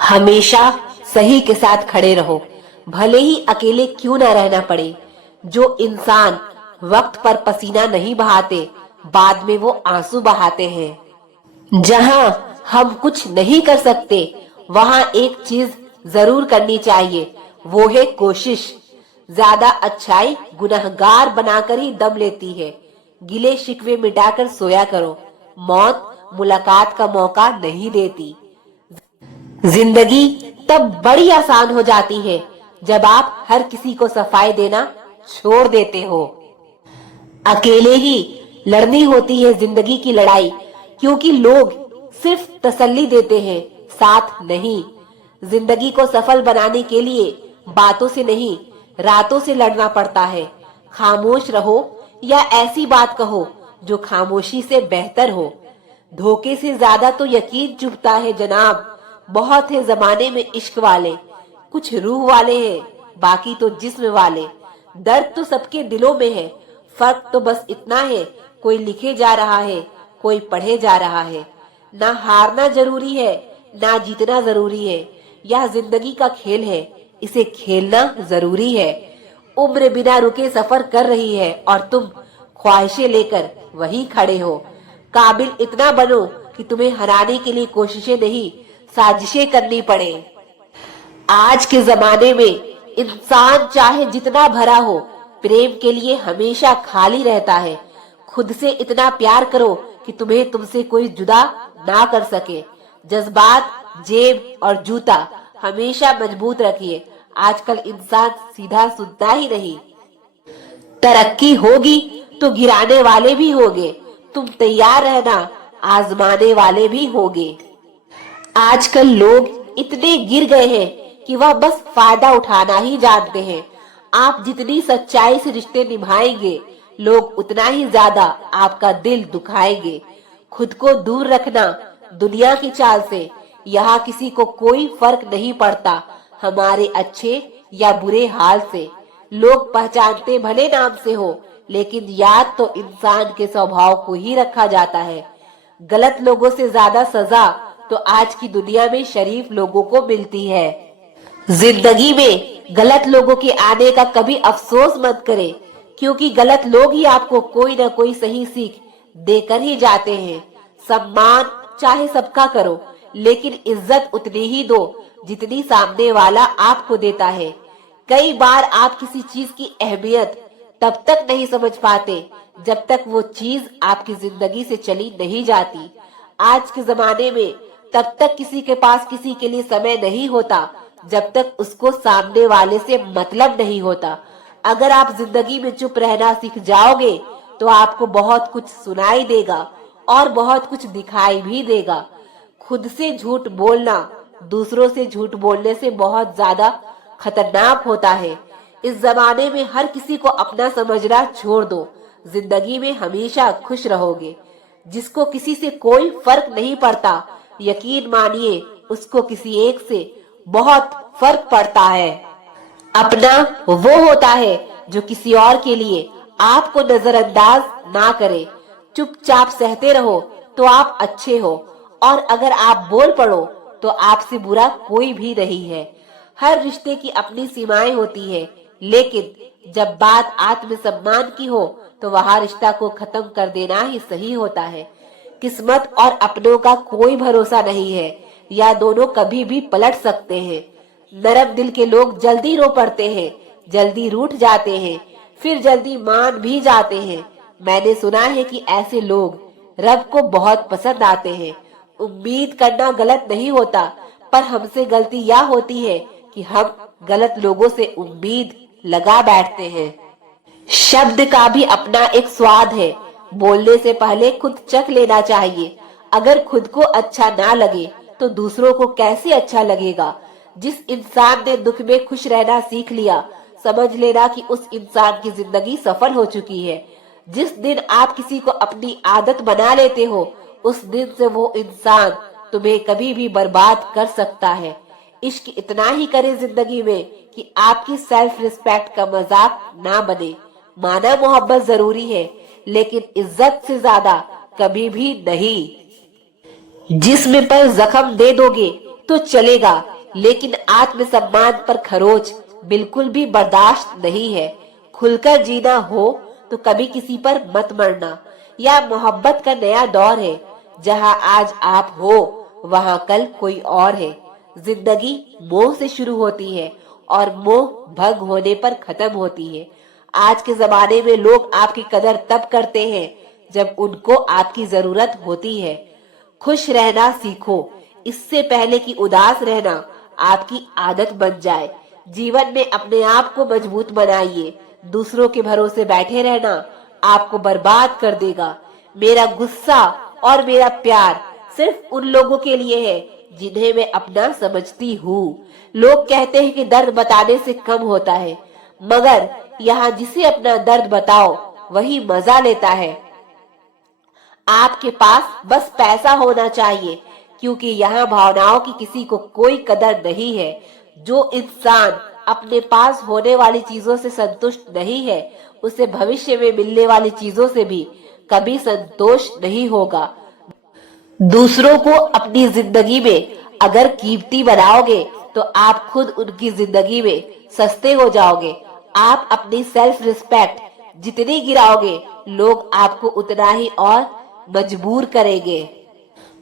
हमेशा सही के साथ खड़े रहो, भले ही अकेले क्यों न रहना पड़े। जो इंसान वक्त पर पसीना नहीं बहाते, बाद में वो आंसू बहाते हैं। जहां हम कुछ नहीं कर सकते, वहां एक चीज जरूर करनी चाहिए, वो है कोशिश। ज्यादा अच्छाई गुनहगार बनाकर ही दम लेती है। गिले शिकवे मिटाकर सोया करो, मौत मुलाकात का मौका नहीं देती। जिंदगी तब बड़ी आसान हो जाती है जब आप हर किसी को सफाई देना छोड़ देते हो। अकेले ही लड़नी होती है जिंदगी की लड़ाई, क्योंकि लोग सिर्फ तसल्ली देते हैं, साथ नहीं। जिंदगी को सफल बनाने के लिए बातों से नहीं, रातों से लड़ना पड़ता है। खामोश रहो या ऐसी बात कहो जो खामोशी से बेहतर हो। धोखे से ज्यादा तो यकीन चुभता है जनाब। बहुत है जमाने में इश्क वाले, कुछ रूह वाले हैं, बाकी तो जिस्म वाले। दर्द तो सबके दिलों में है, फर्क तो बस इतना है, कोई लिखे जा रहा है, कोई पढ़े जा रहा है। ना हारना जरूरी है, ना जीतना जरूरी है। यह जिंदगी का खेल है, इसे खेलना जरूरी है। उम्र बिना रुके सफर कर रही है और तुम ख्वाहिशें लेकर वहीं खड़े हो। काबिल इतना बनो कि तुम्हें हराने के लिए कोशिशें नहीं, साजिशें करनी पड़े। आज के जमाने में इंसान चाहे जितना भरा हो, प्रेम के लिए हमेशा खाली रहता है। खुद से इतना प्यार करो कि तुम्हें तुमसे कोई जुदा ना कर सके। जज्बात, जेब और जूता हमेशा मजबूत रखिए। आजकल इंसान सीधा सुनता ही नहीं। तरक्की होगी तो गिराने वाले भी होंगे, तुम तैयार रहना, आजमाने वाले भी होंगे। आजकल लोग इतने गिर गए हैं कि वह बस फायदा उठाना ही जानते हैं। आप जितनी सच्चाई से रिश्ते निभाएंगे, लोग उतना ही ज्यादा आपका दिल दुखाएंगे। खुद को दूर रखना दुनिया की चाल से। यहाँ किसी को कोई फर्क नहीं पड़ता हमारे अच्छे या बुरे हाल से। लोग पहचानते भले नाम से हो, लेकिन याद तो इंसान के स्वभाव को ही रखा जाता है। गलत लोगों से ज्यादा सजा तो आज की दुनिया में शरीफ लोगों को मिलती है। जिंदगी में गलत लोगों के आने का कभी अफसोस मत करें, क्योंकि गलत लोग ही आपको कोई ना कोई सही सीख देकर ही जाते हैं। सम्मान चाहे सबका करो, लेकिन इज्जत उतनी ही दो जितनी सामने वाला आपको देता है। कई बार आप किसी चीज की अहमियत तब तक नहीं समझ पाते जब तक वो चीज आपकी जिंदगी से चली नहीं जाती। आज के जमाने में तब तक किसी के पास किसी के लिए समय नहीं होता जब तक उसको सामने वाले से मतलब नहीं होता। अगर आप जिंदगी में चुप रहना सीख जाओगे तो आपको बहुत कुछ सुनाई देगा और बहुत कुछ दिखाई भी देगा। खुद से झूठ बोलना दूसरों से झूठ बोलने से बहुत ज्यादा खतरनाक होता है। इस जमाने में हर किसी को अपना समझना छोड़ दो, जिंदगी में हमेशा खुश रहोगे। जिसको किसी से कोई फर्क नहीं पड़ता, यकीन मानिए उसको किसी एक से बहुत फर्क पड़ता है। अपना वो होता है जो किसी और के लिए आपको नजरअंदाज ना करे। चुपचाप सहते रहो तो आप अच्छे हो, और अगर आप बोल पड़ो तो आपसे बुरा कोई भी नहीं है। हर रिश्ते की अपनी सीमाएं होती है, लेकिन जब बात आत्मसम्मान की हो तो वहां रिश्ता को खत्म कर देना ही सही होता है। किस्मत और अपनों का कोई भरोसा नहीं है, या दोनों कभी भी पलट सकते हैं। नरम दिल के लोग जल्दी रो पड़ते हैं, जल्दी रूठ जाते हैं, फिर जल्दी मान भी जाते हैं। मैंने सुना है कि ऐसे लोग रब को बहुत पसंद आते हैं। उम्मीद करना गलत नहीं होता, पर हमसे गलती यह होती है कि हम गलत लोगों से उम्मीद लगा बैठते हैं। शब्द का भी अपना एक स्वाद है, बोलने से पहले खुद चख लेना चाहिए। अगर खुद को अच्छा ना लगे तो दूसरों को कैसे अच्छा लगेगा। जिस इंसान ने दुख में खुश रहना सीख लिया, समझ लेना कि उस इंसान की जिंदगी सफल हो चुकी है। जिस दिन आप किसी को अपनी आदत बना लेते हो, उस दिन से वो इंसान तुम्हें कभी भी बर्बाद कर सकता है। इश्क इतना ही करे जिंदगी में कि आपकी सेल्फ रिस्पेक्ट का मजाक ना बने। माना मोहब्बत जरूरी है, लेकिन इज्जत से ज्यादा कभी भी नहीं। जिस्म पर जख्म दे दोगे तो चलेगा, लेकिन आत्मसम्मान पर खरोच बिल्कुल भी बर्दाश्त नहीं है। खुलकर जीना हो तो कभी किसी पर मत मरना। यह मोहब्बत का नया दौर है। जहां आज आप हो वहां कल कोई और है। जिंदगी मोह से शुरू होती है और मोह भंग होने पर खत्म होती है। आज के जमाने में लोग आपकी कदर तब करते हैं जब उनको आपकी जरूरत होती है। खुश रहना सीखो, इससे पहले कि उदास रहना आपकी आदत बन जाए। जीवन में अपने आप को मजबूत बनाइए। दूसरों के भरोसे बैठे रहना आपको बर्बाद कर देगा। मेरा गुस्सा और मेरा प्यार सिर्फ उन लोगों के लिए है जिन्हें मैं अपना समझती हूँ। लोग कहते हैं कि दर्द बताने से कम होता है, मगर यहाँ जिसे अपना दर्द बताओ वही मजा लेता है। आपके पास बस पैसा होना चाहिए, क्योंकि यहाँ भावनाओं की किसी को कोई कदर नहीं है। जो इंसान अपने पास होने वाली चीजों से संतुष्ट नहीं है, उसे भविष्य में मिलने वाली चीजों से भी कभी संतोष नहीं होगा। दूसरों को अपनी जिंदगी में अगर कीमती बनाओगे तो आप खुद उनकी जिंदगी में सस्ते हो जाओगे। आप अपनी सेल्फ रिस्पेक्ट जितनी गिराओगे, लोग आपको उतना ही और मजबूर करेंगे।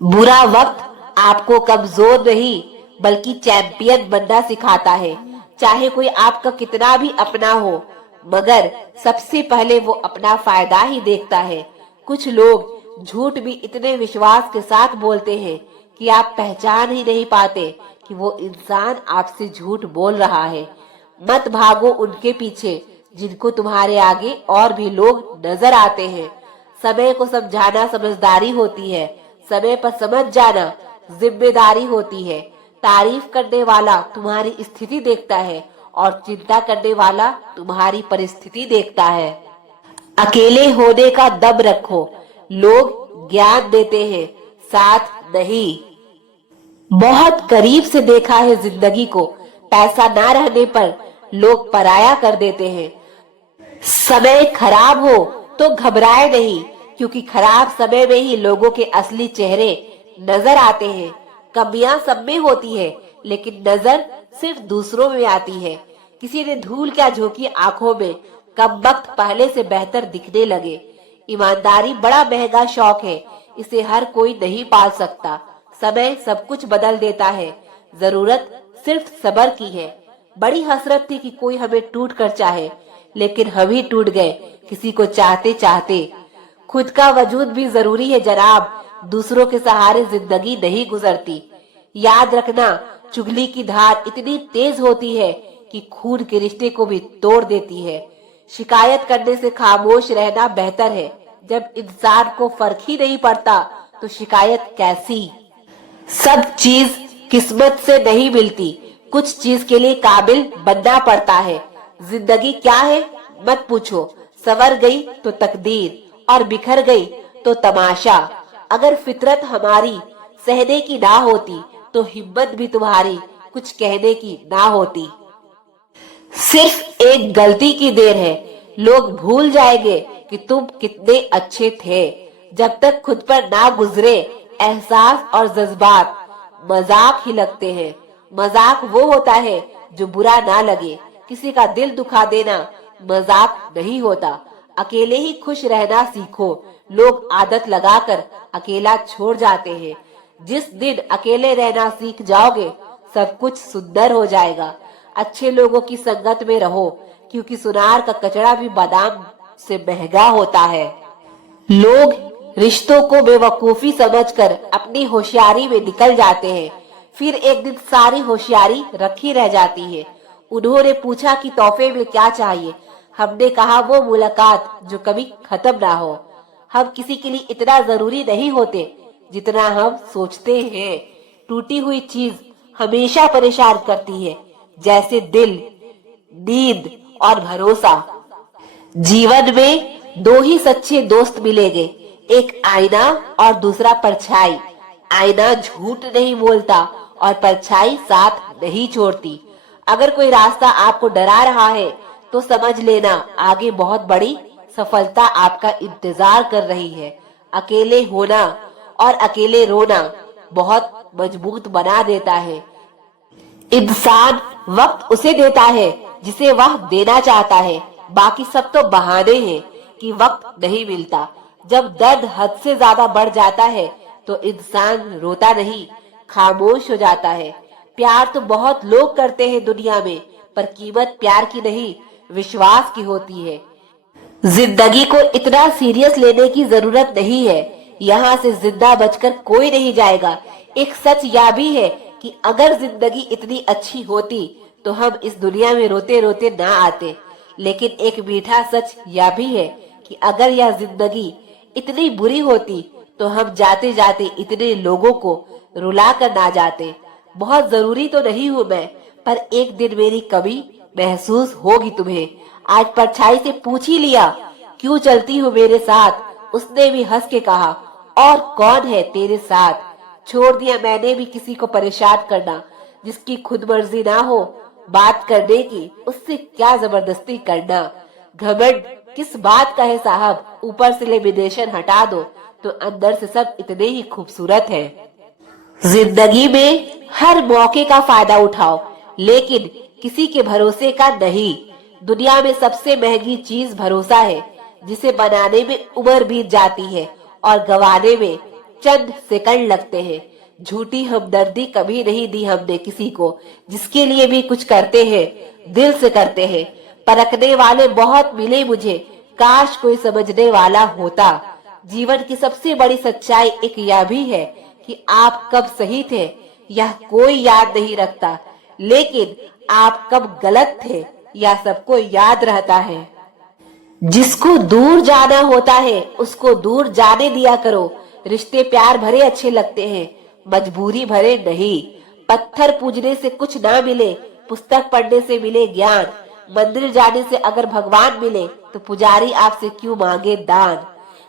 बुरा वक्त आपको कमजोर नहीं बल्कि चैंपियन बनना सिखाता है। चाहे कोई आपका कितना भी अपना हो, मगर सबसे पहले वो अपना फायदा ही देखता है। कुछ लोग झूठ भी इतने विश्वास के साथ बोलते हैं कि आप पहचान ही नहीं पाते कि वो इंसान आपसे झूठ बोल रहा है। मत भागो उनके पीछे जिनको तुम्हारे आगे और भी लोग नजर आते हैं। समय को समझाना समझदारी होती है। समय पर समझ जाना जिम्मेदारी होती है। तारीफ करने वाला तुम्हारी स्थिति देखता है और चिंता करने वाला तुम्हारी परिस्थिति देखता है। अकेले होने का दम रखो। लोग ज्ञान देते हैं, साथ नहीं। बहुत करीब से देखा है जिंदगी को। पैसा ना रहने पर लोग पराया कर देते हैं। समय खराब हो तो घबराए नहीं, क्योंकि खराब समय में ही लोगों के असली चेहरे नजर आते हैं। कमियां सब में होती है, लेकिन नजर सिर्फ दूसरों में आती है। किसी ने धूल क्या झोंकी आंखों में, कम वक्त पहले से बेहतर दिखने लगे। ईमानदारी बड़ा महंगा शौक है, इसे हर कोई नहीं पाल सकता। समय सब कुछ बदल देता है, जरूरत सिर्फ सब्र की है। बड़ी हसरत थी कि कोई हमें टूट कर चाहे, लेकिन हम ही टूट गए किसी को चाहते चाहते। खुद का वजूद भी जरूरी है जनाब, दूसरों के सहारे जिंदगी नहीं गुजरती। याद रखना, चुगली की धार इतनी तेज होती है कि खून के रिश्ते को भी तोड़ देती है। शिकायत करने से खामोश रहना बेहतर है। जब इंसान को फर्क ही नहीं पड़ता तो शिकायत कैसी। सब चीज किस्मत से नहीं मिलती, कुछ चीज के लिए काबिल बनना पड़ता है। जिंदगी क्या है मत पूछो, संवर गई तो तकदीर और बिखर गई तो तमाशा। अगर फितरत हमारी सहने की ना होती तो हिम्मत भी तुम्हारी कुछ कहने की ना होती। सिर्फ एक गलती की देर है, लोग भूल जाएंगे कि तुम कितने अच्छे थे। जब तक खुद पर ना गुजरे एहसास और जज्बात मजाक ही लगते हैं। मजाक वो होता है जो बुरा ना लगे। किसी का दिल दुखा देना मजाक नहीं होता। अकेले ही खुश रहना सीखो। लोग आदत लगाकर अकेला छोड़ जाते हैं। जिस दिन अकेले रहना सीख जाओगे, सब कुछ सुंदर हो जाएगा। अच्छे लोगों की संगत में रहो, क्योंकि सुनार का कचरा भी बादाम से महंगा होता है। लोग रिश्तों को बेवकूफी समझकर अपनी होशियारी में निकल जाते हैं, फिर एक दिन सारी होशियारी रखी रह जाती है। उन्होंने पूछा कि तोहफे में क्या चाहिए। हमने कहा वो मुलाकात जो कभी खत्म ना हो। हम किसी के लिए इतना जरूरी नहीं होते जितना हम सोचते हैं। टूटी हुई चीज हमेशा परेशान करती है, जैसे दिल, नींद और भरोसा। जीवन में दो ही सच्चे दोस्त मिलेंगे, एक आईना और दूसरा परछाई। आईना झूठ नहीं बोलता और परछाई साथ नहीं छोड़ती। अगर कोई रास्ता आपको डरा रहा है तो समझ लेना आगे बहुत बड़ी सफलता आपका इंतजार कर रही है। अकेले होना और अकेले रोना बहुत मजबूत बना देता है। इंसान वक्त उसे देता है जिसे वह देना चाहता है, बाकी सब तो बहाने हैं कि वक्त नहीं मिलता। जब दर्द हद से ज्यादा बढ़ जाता है तो इंसान रोता नहीं, खामोश हो जाता है। प्यार तो बहुत लोग करते हैं दुनिया में, पर कीमत प्यार की नहीं, विश्वास की होती है। जिंदगी को इतना सीरियस लेने की जरूरत नहीं है। यहाँ से जिंदा बचकर कोई नहीं जाएगा। एक सच यह भी है कि अगर जिंदगी इतनी अच्छी होती तो हम इस दुनिया में रोते रोते ना आते। लेकिन एक मीठा सच यह भी है कि अगर यह जिंदगी इतनी बुरी होती तो हम जाते जाते इतने लोगों को रुला कर ना जाते। बहुत जरूरी तो नहीं हूँ मैं, पर एक दिन मेरी कमी महसूस होगी तुम्हें। आज परछाई से पूछ ही लिया, क्यों चलती हो मेरे साथ? उसने भी हंस के कहा, और कौन है तेरे साथ? छोड़ दिया मैंने भी किसी को परेशान करना। जिसकी खुद मर्जी ना हो बात करने की, उससे क्या जबरदस्ती करना। घमंड किस बात का है साहब? ऊपर से लेमिनेशन हटा दो तो अंदर से सब इतने ही खूबसूरत है। जिंदगी में हर मौके का फायदा उठाओ, लेकिन किसी के भरोसे का नहीं। दुनिया में सबसे महंगी चीज भरोसा है, जिसे बनाने में उम्र बीत जाती है और गंवाने में चंद सेकंड लगते हैं। झूठी हमदर्दी कभी नहीं दी हमने किसी को। जिसके लिए भी कुछ करते हैं दिल से करते हैं। परखने वाले बहुत मिले मुझे, काश कोई समझने वाला होता। जीवन की सबसे बड़ी सच्चाई एक यह भी है कि आप कब सही थे यह कोई याद नहीं रखता, लेकिन आप कब गलत थे यह सबको याद रहता है। जिसको दूर जाना होता है उसको दूर जाने दिया करो। रिश्ते प्यार भरे अच्छे लगते हैं, मजबूरी भरे नहीं। पत्थर पूजने से कुछ ना मिले, पुस्तक पढ़ने से मिले ज्ञान। मंदिर जाने से अगर भगवान मिले तो पुजारी आपसे क्यों मांगे दान।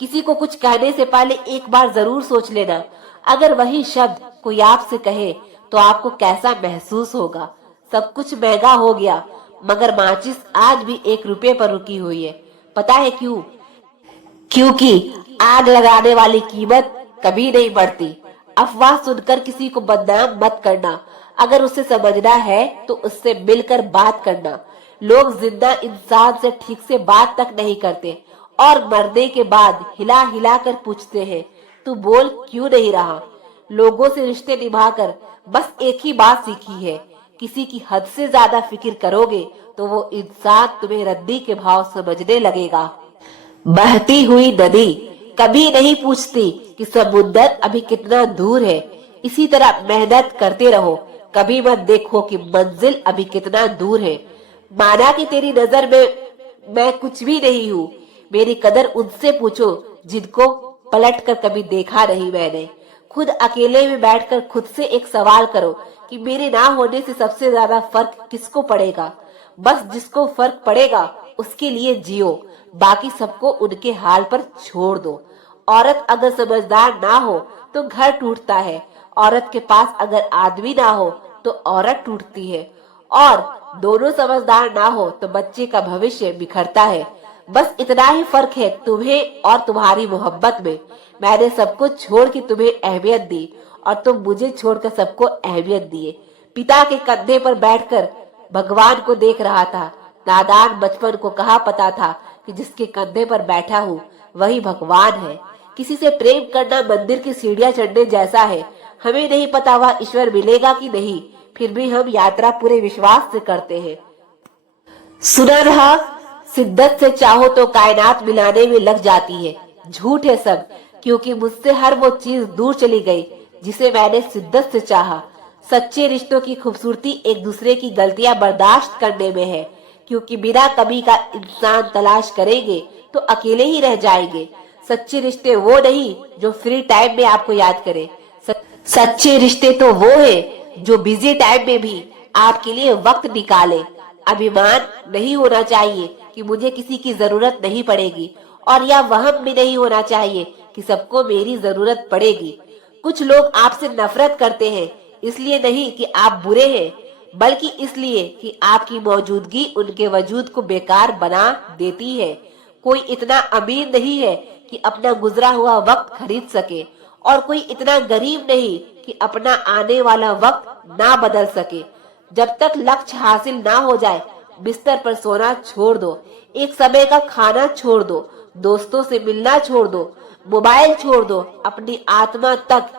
किसी को कुछ कहने से पहले एक बार जरूर सोच लेना। अगर वही शब्द कोई आपसे कहे तो आपको कैसा महसूस होगा। सब कुछ महंगा हो गया, मगर माचिस आज भी 1 रुपए पर रुकी हुई है। पता है क्यों? क्योंकि आग लगाने वाली कीमत कभी नहीं बढ़ती। अफवाह सुनकर किसी को बदनाम मत करना। अगर उसे समझना है तो उससे मिलकर बात करना। लोग जिंदा इंसान से ठीक से बात तक नहीं करते और मरने के बाद हिला हिला कर पूछते हैं, तू बोल क्यों नहीं रहा। लोगों से रिश्ते निभाकर बस एक ही बात सीखी है, किसी की हद से ज्यादा फिक्र करोगे तो वो इंसान तुम्हें रद्दी के भाव समझने लगेगा। बहती हुई नदी कभी नहीं पूछती कि समुद्र अभी कितना दूर है। इसी तरह मेहनत करते रहो, कभी मत देखो कि मंजिल अभी कितना दूर है। माना कि तेरी नजर में मैं कुछ भी नहीं हूँ, मेरी कदर उनसे पूछो जिनको पलट कर कभी देखा नहीं मैंने। खुद अकेले में बैठकर खुद से एक सवाल करो कि मेरे ना होने से सबसे ज्यादा फर्क किसको पड़ेगा। बस जिसको फर्क पड़ेगा उसके लिए जियो, बाकी सबको उनके हाल पर छोड़ दो। औरत अगर समझदार ना हो तो घर टूटता है, औरत के पास अगर आदमी ना हो तो औरत टूटती है, और दोनों समझदार ना हो तो बच्चे का भविष्य बिखरता है। बस इतना ही फर्क है तुम्हें और तुम्हारी मोहब्बत में। मैंने सबको छोड़ के तुम्हें अहमियत दी और तुम मुझे छोड़कर सबको अहमियत दिए। पिता के कंधे पर बैठकर भगवान को देख रहा था। नादान बचपन को कहा पता था कि जिसके कंधे पर बैठा हूँ वही भगवान है। किसी से प्रेम करना मंदिर की सीढ़ियां चढ़ने जैसा है। हमें नहीं पता वह ईश्वर मिलेगा कि नहीं, फिर भी हम यात्रा पूरे विश्वास से करते हैं। सुना रहा, शिद्दत से चाहो तो कायनात मिलाने में लग जाती है। झूठ है सब, क्योंकि मुझसे हर वो चीज दूर चली गई जिसे मैंने शिद्दत से चाहा। सच्चे रिश्तों की खूबसूरती एक दूसरे की गलतियां बर्दाश्त करने में है, क्योंकि बिना कमी का इंसान तलाश करेंगे तो अकेले ही रह जाएंगे। सच्चे रिश्ते वो नहीं जो फ्री टाइम में आपको याद करे। सच्चे रिश्ते तो वो है जो बिजी टाइम में भी आपके लिए वक्त निकाले। अभिमान नहीं होना चाहिए कि मुझे किसी की जरूरत नहीं पड़ेगी, और यह वहम भी नहीं होना चाहिए कि सबको मेरी जरूरत पड़ेगी। कुछ लोग आपसे नफरत करते हैं, इसलिए नहीं कि आप बुरे हैं, बल्कि इसलिए कि आपकी मौजूदगी उनके वजूद को बेकार बना देती है। कोई इतना अमीर नहीं है कि अपना गुजरा हुआ वक्त खरीद सके, और कोई इतना गरीब नहीं कि अपना आने वाला वक्त ना बदल सके। जब तक लक्ष्य हासिल ना हो जाए, बिस्तर पर सोना छोड़ दो, एक समय का खाना छोड़ दो, दोस्तों से मिलना छोड़ दो, मोबाइल छोड़ दो, अपनी आत्मा तक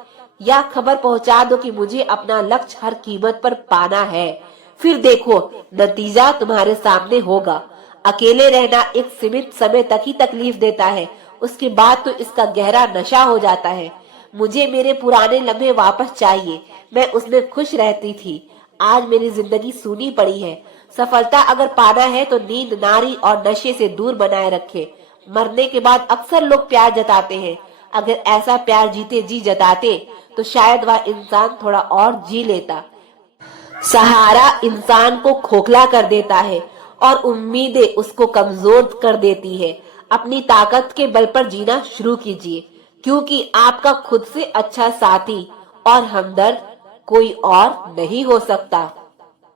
यह खबर पहुंचा दो कि मुझे अपना लक्ष्य हर कीमत पर पाना है। फिर देखो, नतीजा तुम्हारे सामने होगा। अकेले रहना एक सीमित समय तक ही तकलीफ देता है, उसके बाद तो इसका गहरा नशा हो जाता है। मुझे मेरे पुराने लम्हे वापस चाहिए, मैं उसमें खुश रहती थी। आज मेरी जिंदगी सूनी पड़ी है। सफलता अगर पाना है तो नींद, नारी और नशे से दूर बनाए रखे। मरने के बाद अक्सर लोग प्यार जताते हैं। अगर ऐसा प्यार जीते जी जताते तो शायद वह इंसान थोड़ा और जी लेता। सहारा इंसान को खोखला कर देता है और उम्मीदें उसको कमजोर कर देती है। अपनी ताकत के बल पर जीना शुरू कीजिए, क्योंकि आपका खुद से अच्छा साथी और हमदर्द कोई और नहीं हो सकता।